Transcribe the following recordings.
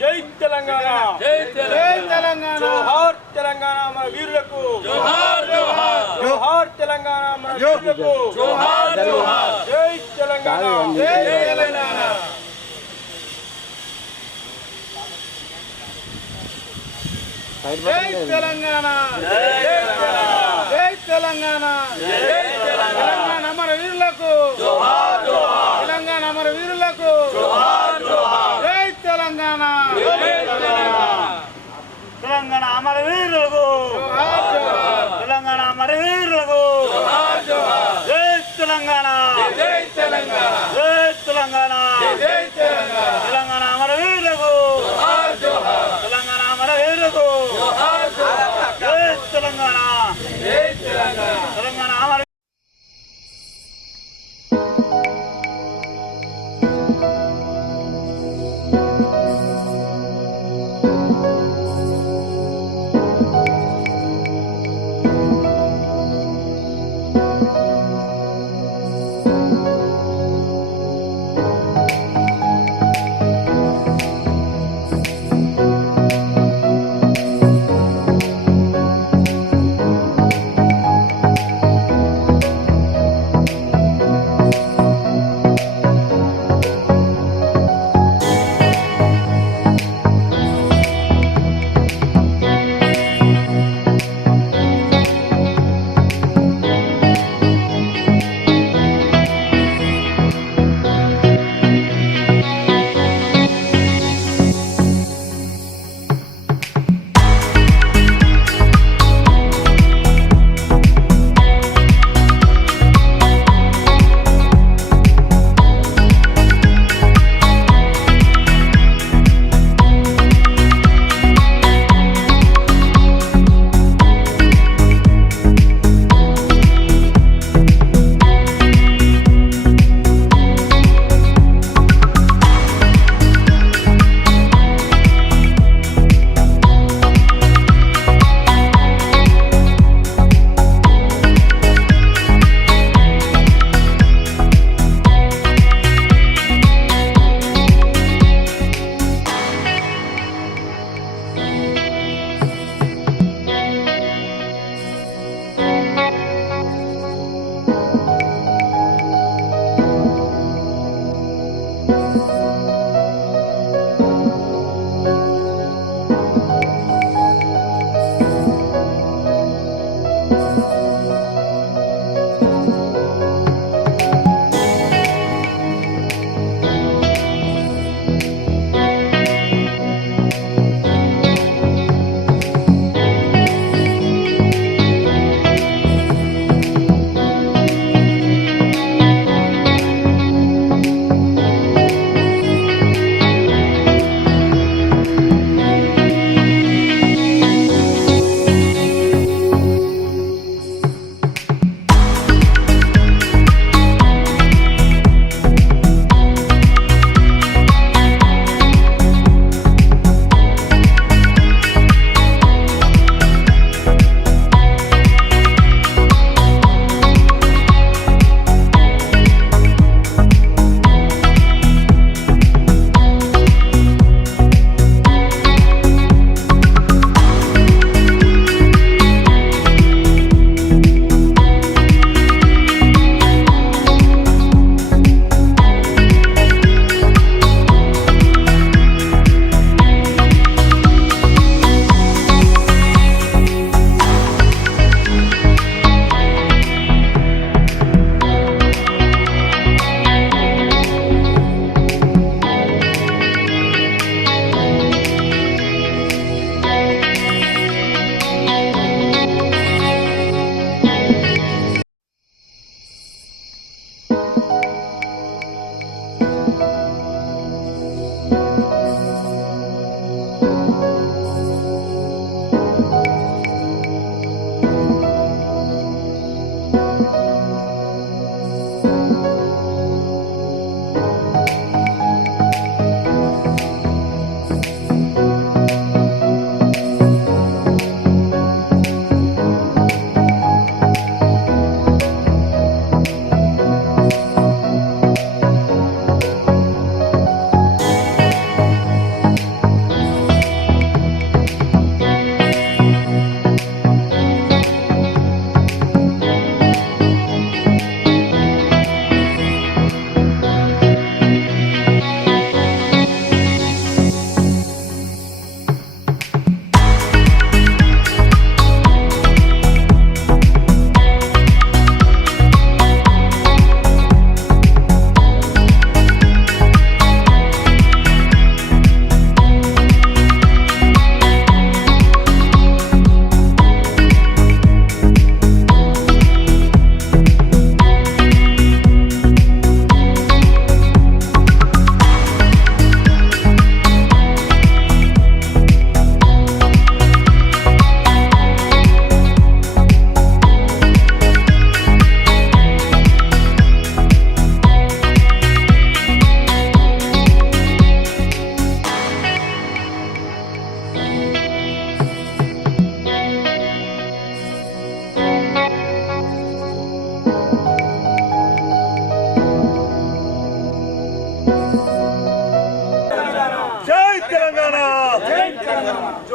జై తెలంగాణ, జై తెలంగాణ, జోహార్ తెలంగాణ మన వీరులకు, జోహార్ జోహార్, జోహార్ తెలంగాణ మన వీరులకు, జోహార్ జోహార్, జై తెలంగాణ, జై తెలంగాణ. జై తెలంగాణ, జై తెలంగాణ, తెలంగాణ అమర వీరులకు, తెలంగాణ అమర వీరులకు, జై తెలంగాణ, తెలంగాణ అమర వీరులకు, తెలంగాణ అమర వీరులకు, జై తెలంగాణ, జై తెలంగాణ, జై తెలంగాణ, జై తెలంగాణ, తెలంగాణ అమర వీరులకు, తెలంగాణ అమర వీరులకు, జై తెలంగాణ, జై తెలంగాణ, తెలంగాణ అమర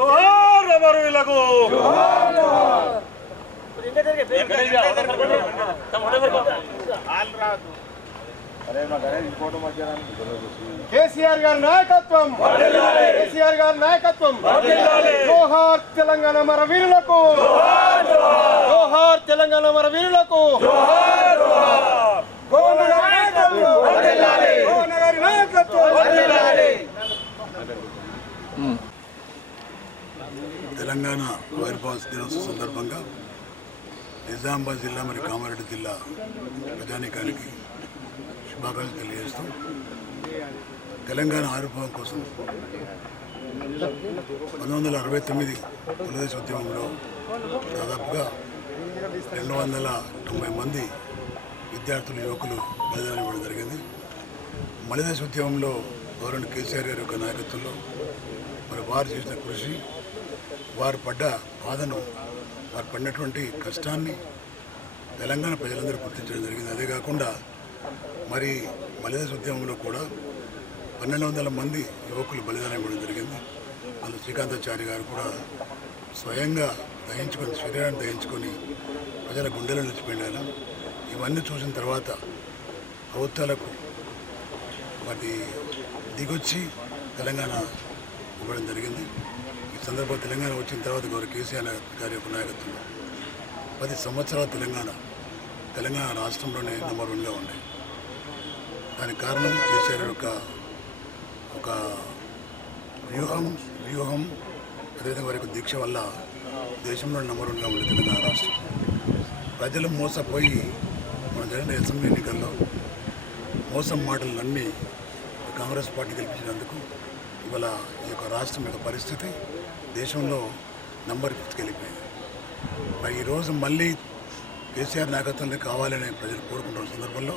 జోహార్ అమరవీరులకు కేసీఆర్ గారి నాయకత్వం, కేసీఆర్ గారి నాయకత్వం. జోహార్ తెలంగాణ మన వీరులకు, జోహార్ తెలంగాణ మన వీరులకు. తెలంగాణ ఆవిర్భావ దినోత్సవం సందర్భంగా నిజామాబాద్ జిల్లా మరియు కామారెడ్డి జిల్లా ప్రజానీకానికి శుభాకాంక్షలు తెలియజేస్తూ తెలంగాణ ఆవిర్భావం కోసం 1969 తెలుగుదేశం ఉద్యమంలో దాదాపుగా 290 మంది విద్యార్థులు యువకులు బలిదానం ఇవ్వడం జరిగింది. మలిదేశ ఉద్యమంలో గవర్నర్ కేసీఆర్ గారి యొక్క నాయకత్వంలో మరి వారు చేసిన కృషి, వారు పడ్డ బాధను, వారు పడినటువంటి కష్టాన్ని తెలంగాణ ప్రజలందరూ గుర్తించడం జరిగింది. అదే కాకుండా మరి మలిదేశ ఉద్యమంలో కూడా 1200 మంది యువకులు బలిదానం ఇవ్వడం జరిగింది. అందులో శ్రీకాంతాచారి గారు కూడా స్వయంగా దహించుకొని, శరీరాన్ని దహించుకొని ప్రజల గుండెలో నిలిచిపోయిన ఇవన్నీ చూసిన తర్వాత ప్రభుత్వాలకు వాటి దిగొచ్చి తెలంగాణ ఇవ్వడం జరిగింది. ఈ సందర్భంగా తెలంగాణ వచ్చిన తర్వాత గౌరవ కేసీఆర్ గారి యొక్క నాయకత్వంలో 10 సంవత్సరాల తెలంగాణ రాష్ట్రంలోనే నంబర్ 1గా ఉన్నాయి. దానికి కారణం కేసీఆర్ యొక్క ఒక వ్యూహం అదేవిధంగా వారి యొక్క దీక్ష వల్ల దేశంలో నంబర్ 1గా ఉంది తెలంగాణ రాష్ట్రం. ప్రజలు మోసపోయి మన జరిగిన అసెంబ్లీ ఎన్నికల్లో మోసం మాటలన్నీ కాంగ్రెస్ పార్టీ గెలిపించినందుకు ఇవాళ ఈ యొక్క రాష్ట్రం యొక్క పరిస్థితి దేశంలో నంబర్ 5కి వెళ్ళిపోయింది. మరి ఈరోజు మళ్ళీ కేసీఆర్ నాయకత్వంలో కావాలని ప్రజలు కోరుకుంటున్న సందర్భంలో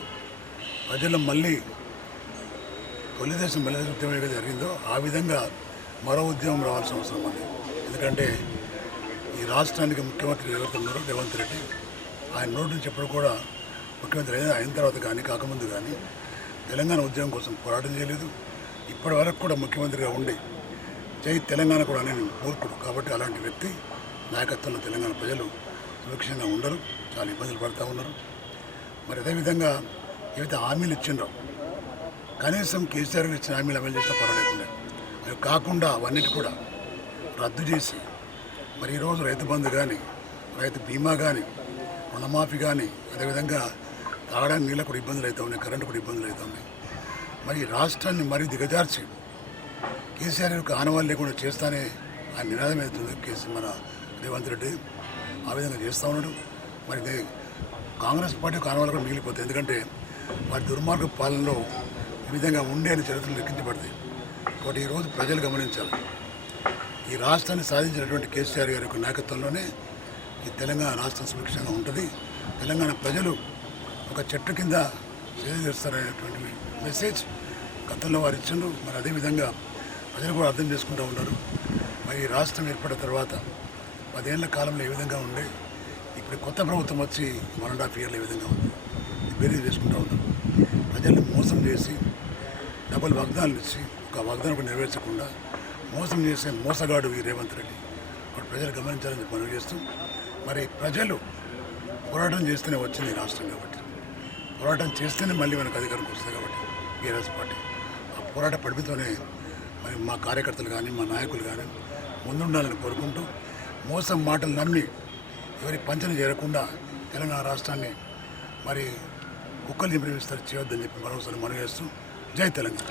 ప్రజలు మళ్ళీ తెలుగుదేశం మలిదేశ ఉద్యమం ఏదైతే జరిగిందో ఆ విధంగా మరో ఉద్యమం రావాల్సిన అవసరం ఉంది. ఎందుకంటే ఈ రాష్ట్రానికి ముఖ్యమంత్రి ఎవరు ఉన్నారో రేవంత్ రెడ్డి, ఆయన నోటి నుంచి ఎప్పుడు కూడా ముఖ్యమంత్రి అయిన తర్వాత కానీ కాకముందు కానీ తెలంగాణ ఉద్యమం కోసం పోరాటం చేయలేదు. ఇప్పటి వరకు కూడా ముఖ్యమంత్రిగా ఉండి జై తెలంగాణ కూడా నేను మూర్ఖుడు. కాబట్టి అలాంటి వ్యక్తి నాయకత్వంలో తెలంగాణ ప్రజలు సురక్షితంగా ఉండరు, చాలా ఇబ్బందులు పడుతూ ఉన్నారు. మరి అదేవిధంగా ఏవైతే హామీలు ఇచ్చిండ్రో కనీసం కేసీఆర్ ఇచ్చిన హామీలు అమలు చేసినా పర్వాలేకుండా అవి కాకుండా అవన్నిటి కూడా రద్దు చేసి మరి ఈరోజు రైతు బంధు కానీ, రైతు బీమా కానీ, రుణమాఫీ కానీ, అదేవిధంగా తాగడానికి నీళ్ళకు కూడా ఇబ్బందులు అవుతూ ఉన్నాయి, కరెంటు కూడా ఇబ్బందులు అవుతూ ఉన్నాయి. మరి రాష్ట్రాన్ని మరీ దిగజార్చి కేసీఆర్ యొక్క ఆనవాళ్ళు లేకుండా చేస్తానే ఆయన నినాదం అవుతుంది మన రేవంత్ రెడ్డి ఆ విధంగా చేస్తూ ఉన్నాడు. మరి కాంగ్రెస్ పార్టీ యొక్క ఆనవాళ్ళు కూడా మిగిలిపోతాయి. ఎందుకంటే వారి దుర్మార్గ పాలనలో ఈ విధంగా ఉండే అని చరిత్రలు లెక్కించబడతాయి. కాబట్టి ఈరోజు ప్రజలు గమనించాలి, ఈ రాష్ట్రాన్ని సాధించినటువంటి కేసీఆర్ గారి యొక్క నాయకత్వంలోనే ఈ తెలంగాణ రాష్ట్రం సురక్షితంగా ఉంటుంది. తెలంగాణ ప్రజలు ఒక చెట్టు కింద సేద తీరుస్తారనేటువంటి మెసేజ్ గతంలో వారు ఇచ్చిండ్రు. మరి అదేవిధంగా ప్రజలు కూడా అర్థం చేసుకుంటూ ఉన్నారు. మరి ఈ రాష్ట్రం ఏర్పడిన తర్వాత 10 ఏళ్ల కాలంలో ఏ విధంగా ఉండే, ఇప్పుడు కొత్త ప్రభుత్వం వచ్చి 1.5 ఇయర్లో ఏ విధంగా ఉంది బేరీ చేసుకుంటూ ఉన్నారు. ప్రజల్ని మోసం చేసి డబుల్ వాగ్దానాలు ఇచ్చి ఒక వాగ్దానం కూడా నెరవేర్చకుండా మోసం చేసే మోసగాడు ఈ రేవంత్ రెడ్డి. ఇప్పుడు ప్రజలు గమనించాలని మనవి చేస్తూ మరి ప్రజలు పోరాటం చేస్తేనే వచ్చింది ఈ రాష్ట్రం. కాబట్టి పోరాటం చేస్తేనే మళ్ళీ మనకు అధికారంకి వస్తుంది. కాబట్టి టీఆర్ఎస్ పార్టీ ఆ పోరాట పడిపితోనే మరి మా కార్యకర్తలు కానీ మా నాయకులు కానీ ముందుండాలని కోరుకుంటూ మోసం మాటలు నమ్మి ఎవరి పంచని చేరకుండా తెలంగాణ రాష్ట్రాన్ని మరి కుక్కలు నింపిస్తారు చేయొద్దని చెప్పి మరోసారి మనవి చేస్తూ జై తెలంగాణ.